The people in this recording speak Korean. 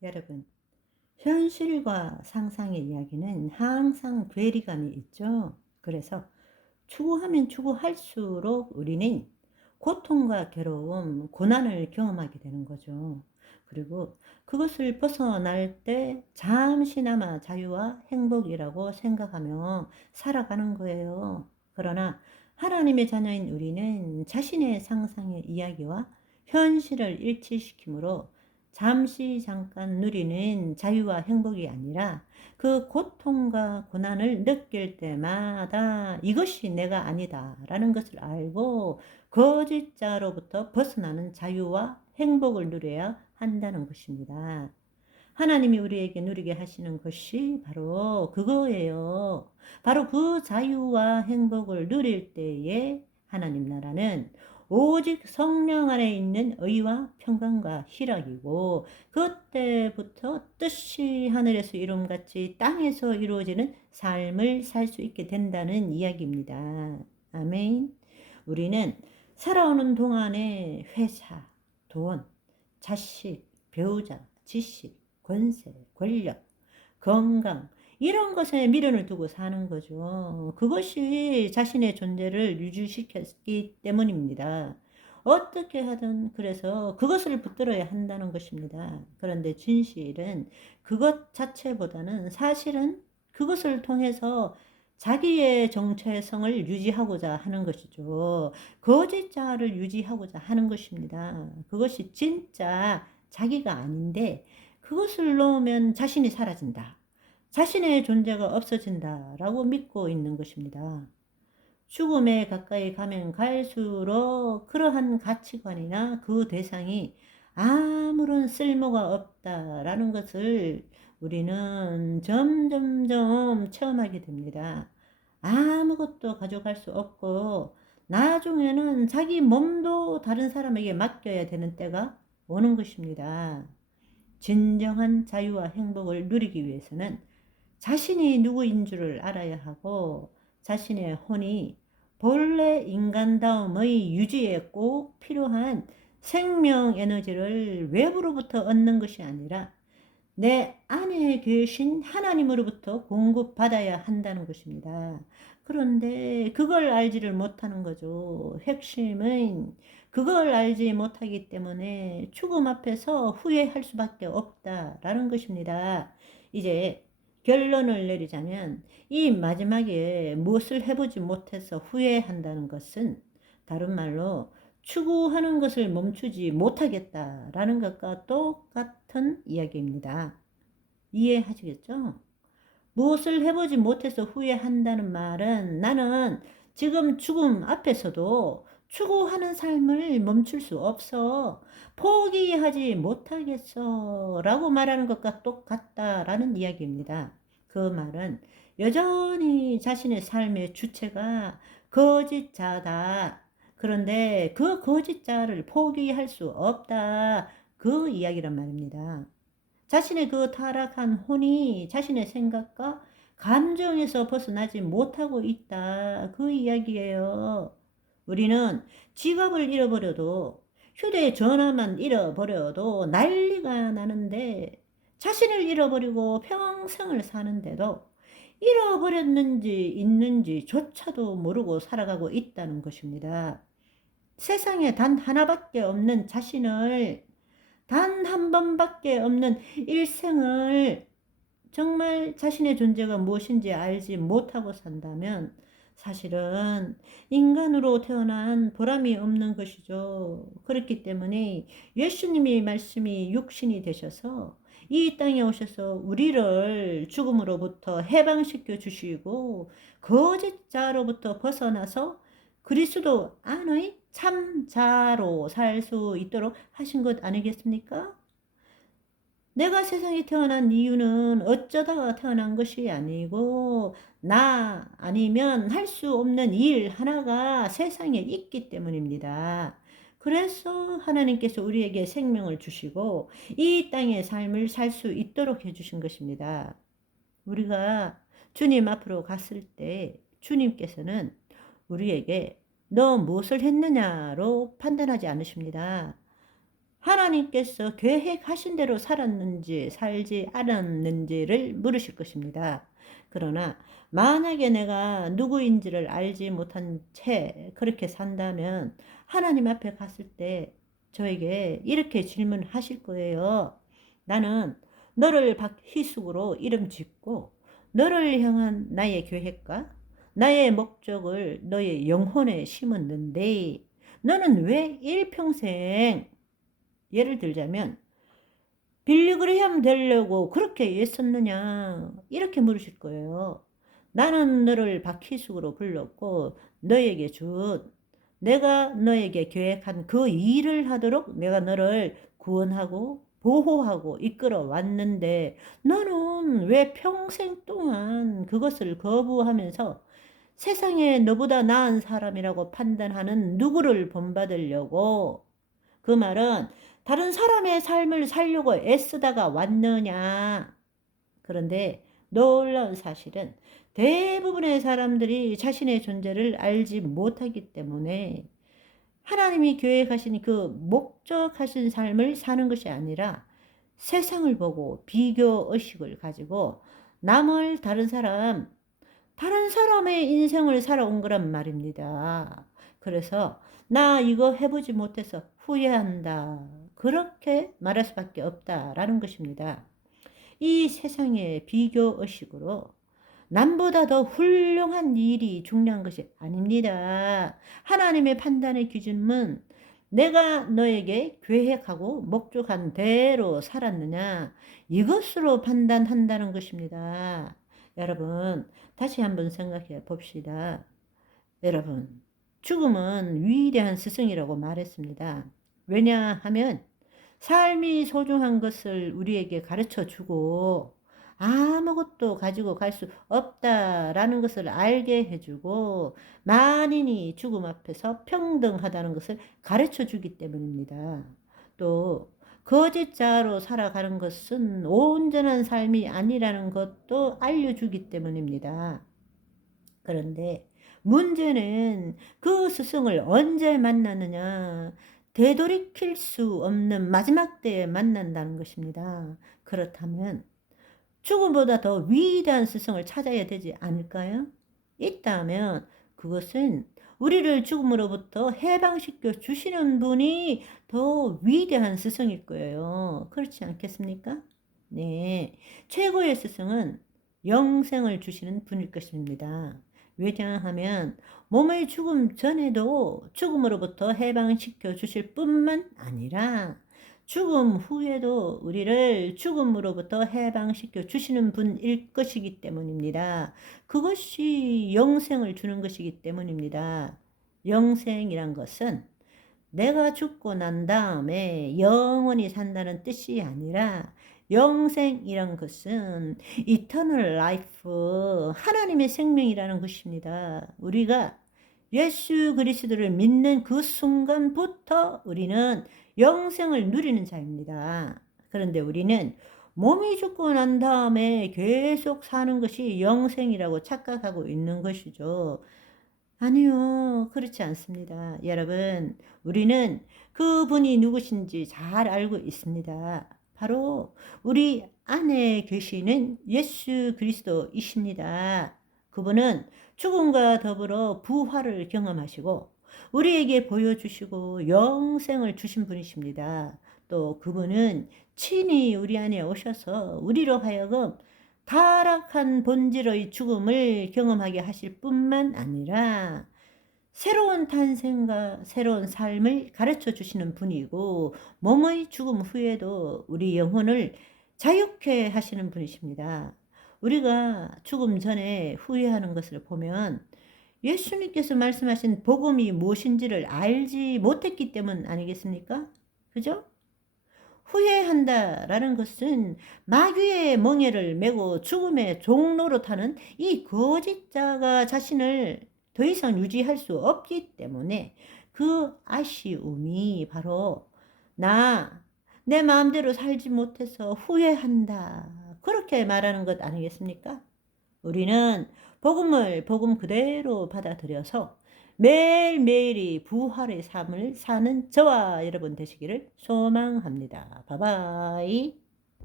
여러분, 현실과 상상의 이야기는 항상 괴리감이 있죠. 그래서 추구하면 추구할수록 우리는 고통과 괴로움, 고난을 경험하게 되는 거죠. 그리고 그것을 벗어날 때 잠시나마 자유와 행복이라고 생각하며 살아가는 거예요. 그러나 하나님의 자녀인 우리는 자신의 상상의 이야기와 현실을 일치시키므로 잠시 잠깐 누리는 자유와 행복이 아니라 그 고통과 고난을 느낄 때마다 이것이 내가 아니다 라는 것을 알고 거짓자로부터 벗어나는 자유와 행복을 누려야 한다는 것입니다. 하나님이 우리에게 누리게 하시는 것이 바로 그거예요. 바로 그 자유와 행복을 누릴 때에 하나님 나라는 오직 성령 안에 있는 의와 평강과 희락이고, 그때부터 뜻이 하늘에서 이룬같이 땅에서 이루어지는 삶을 살 수 있게 된다는 이야기입니다. 아멘. 우리는 살아오는 동안에 회사, 돈, 자식, 배우자, 지식, 권세, 권력, 건강 이런 것에 미련을 두고 사는 거죠. 그것이 자신의 존재를 유지시켰기 때문입니다. 어떻게 하든 그래서 그것을 붙들어야 한다는 것입니다. 그런데 진실은 그것 자체보다는 사실은 그것을 통해서 자기의 정체성을 유지하고자 하는 것이죠. 거짓자를 유지하고자 하는 것입니다. 그것이 진짜 자기가 아닌데 그것을 놓으면 자신이 사라진다. 자신의 존재가 없어진다. 라고 믿고 있는 것입니다. 죽음에 가까이 가면 갈수록 그러한 가치관이나 그 대상이 아무런 쓸모가 없다라는 것을 우리는 점점점 체험하게 됩니다. 아무것도 가져갈 수 없고 나중에는 자기 몸도 다른 사람에게 맡겨야 되는 때가 오는 것입니다. 진정한 자유와 행복을 누리기 위해서는 자신이 누구인 줄을 알아야 하고 자신의 혼이 본래 인간다움의 유지에 꼭 필요한 생명 에너지를 외부로부터 얻는 것이 아니라 내 안에 계신 하나님으로부터 공급받아야 한다는 것입니다. 그런데 그걸 알지를 못하는 거죠. 핵심은 그걸 알지 못하기 때문에 죽음 앞에서 후회할 수밖에 없다라는 것입니다. 이제 결론을 내리자면 이 마지막에 무엇을 해보지 못해서 후회한다는 것은 다른 말로 추구하는 것을 멈추지 못하겠다라는 것과 똑같은 이야기입니다. 이해하시겠죠? 무엇을 해보지 못해서 후회한다는 말은 나는 지금 죽음 앞에서도 추구하는 삶을 멈출 수 없어. 포기하지 못하겠어. 라고 말하는 것과 똑같다라는 이야기입니다. 그 말은 여전히 자신의 삶의 주체가 거짓자다. 그런데 그 거짓자를 포기할 수 없다. 그 이야기란 말입니다. 자신의 그 타락한 혼이 자신의 생각과 감정에서 벗어나지 못하고 있다. 그 이야기예요. 우리는 지갑을 잃어버려도 휴대전화만 잃어버려도 난리가 나는데 자신을 잃어버리고 평생을 사는데도 잃어버렸는지 있는지조차도 모르고 살아가고 있다는 것입니다. 세상에 단 하나밖에 없는 자신을, 단 한 번밖에 없는 일생을 정말 자신의 존재가 무엇인지 알지 못하고 산다면 사실은 인간으로 태어난 보람이 없는 것이죠. 그렇기 때문에 예수님이 말씀이 육신이 되셔서 이 땅에 오셔서 우리를 죽음으로부터 해방시켜 주시고 거짓자로부터 벗어나서 그리스도 안의 참자로 살 수 있도록 하신 것 아니겠습니까? 내가 세상에 태어난 이유는 어쩌다가 태어난 것이 아니고 나 아니면 할 수 없는 일 하나가 세상에 있기 때문입니다. 그래서 하나님께서 우리에게 생명을 주시고 이 땅의 삶을 살 수 있도록 해주신 것입니다. 우리가 주님 앞으로 갔을 때 주님께서는 우리에게 너 무엇을 했느냐로 판단하지 않으십니다. 하나님께서 계획하신 대로 살았는지 살지 않았는지를 물으실 것입니다. 그러나 만약에 내가 누구인지를 알지 못한 채 그렇게 산다면 하나님 앞에 갔을 때 저에게 이렇게 질문하실 거예요. 나는 너를 박희숙으로 이름 짓고 너를 향한 나의 계획과 나의 목적을 너의 영혼에 심었는데 너는 왜 일평생, 예를 들자면 빌리그레이엄 되려고 그렇게 애썼느냐 이렇게 물으실 거예요. 나는 너를 박희숙으로 불렀고 너에게 준, 내가 너에게 계획한 그 일을 하도록 내가 너를 구원하고 보호하고 이끌어 왔는데 너는 왜 평생 동안 그것을 거부하면서 세상에 너보다 나은 사람이라고 판단하는 누구를 본받으려고, 그 말은 다른 사람의 삶을 살려고 애쓰다가 왔느냐. 그런데 놀라운 사실은 대부분의 사람들이 자신의 존재를 알지 못하기 때문에 하나님이 계획하신 그 목적하신 삶을 사는 것이 아니라 세상을 보고 비교 의식을 가지고 남을 다른 사람의 인생을 살아온 거란 말입니다. 그래서 나 이거 해보지 못해서 후회한다, 그렇게 말할 수밖에 없다라는 것입니다. 이 세상의 비교 의식으로 남보다 더 훌륭한 일이 중요한 것이 아닙니다. 하나님의 판단의 기준은 내가 너에게 계획하고 목적한 대로 살았느냐, 이것으로 판단한다는 것입니다. 여러분, 다시 한번 생각해 봅시다. 여러분, 죽음은 위대한 스승이라고 말했습니다. 왜냐하면 삶이 소중한 것을 우리에게 가르쳐 주고 아무것도 가지고 갈 수 없다라는 것을 알게 해주고 만인이 죽음 앞에서 평등하다는 것을 가르쳐 주기 때문입니다. 또 거짓자로 살아가는 것은 온전한 삶이 아니라는 것도 알려주기 때문입니다. 그런데 문제는 그 스승을 언제 만나느냐, 되돌이킬 수 없는 마지막 때에 만난다는 것입니다. 그렇다면 죽음보다 더 위대한 스승을 찾아야 되지 않을까요? 있다면 그것은 우리를 죽음으로부터 해방시켜 주시는 분이 더 위대한 스승일 거예요. 그렇지 않겠습니까? 네, 최고의 스승은 영생을 주시는 분일 것입니다. 왜냐하면 몸의 죽음 전에도 죽음으로부터 해방시켜 주실 뿐만 아니라 죽음 후에도 우리를 죽음으로부터 해방시켜 주시는 분일 것이기 때문입니다. 그것이 영생을 주는 것이기 때문입니다. 영생이란 것은 내가 죽고 난 다음에 영원히 산다는 뜻이 아니라 영생이란 것은 eternal life, 하나님의 생명이라는 것입니다. 우리가 예수 그리스도를 믿는 그 순간부터 우리는 영생을 누리는 자입니다. 그런데 우리는 몸이 죽고 난 다음에 계속 사는 것이 영생이라고 착각하고 있는 것이죠. 아니요, 그렇지 않습니다. 여러분, 우리는 그분이 누구신지 잘 알고 있습니다. 바로 우리 안에 계시는 예수 그리스도이십니다. 그분은 죽음과 더불어 부활을 경험하시고 우리에게 보여주시고 영생을 주신 분이십니다. 또 그분은 친히 우리 안에 오셔서 우리로 하여금 타락한 본질의 죽음을 경험하게 하실 뿐만 아니라 새로운 탄생과 새로운 삶을 가르쳐 주시는 분이고 몸의 죽음 후에도 우리 영혼을 자유케 하시는 분이십니다. 우리가 죽음 전에 후회하는 것을 보면 예수님께서 말씀하신 복음이 무엇인지를 알지 못했기 때문 아니겠습니까? 그죠? 후회한다라는 것은 마귀의 멍에를 메고 죽음의 종로로 타는 이 거짓자가 자신을 더 이상 유지할 수 없기 때문에 그 아쉬움이 바로 내 마음대로 살지 못해서 후회한다, 그렇게 말하는 것 아니겠습니까? 우리는 복음을 복음 그대로 받아들여서 매일매일이 부활의 삶을 사는 저와 여러분 되시기를 소망합니다. 바이바이.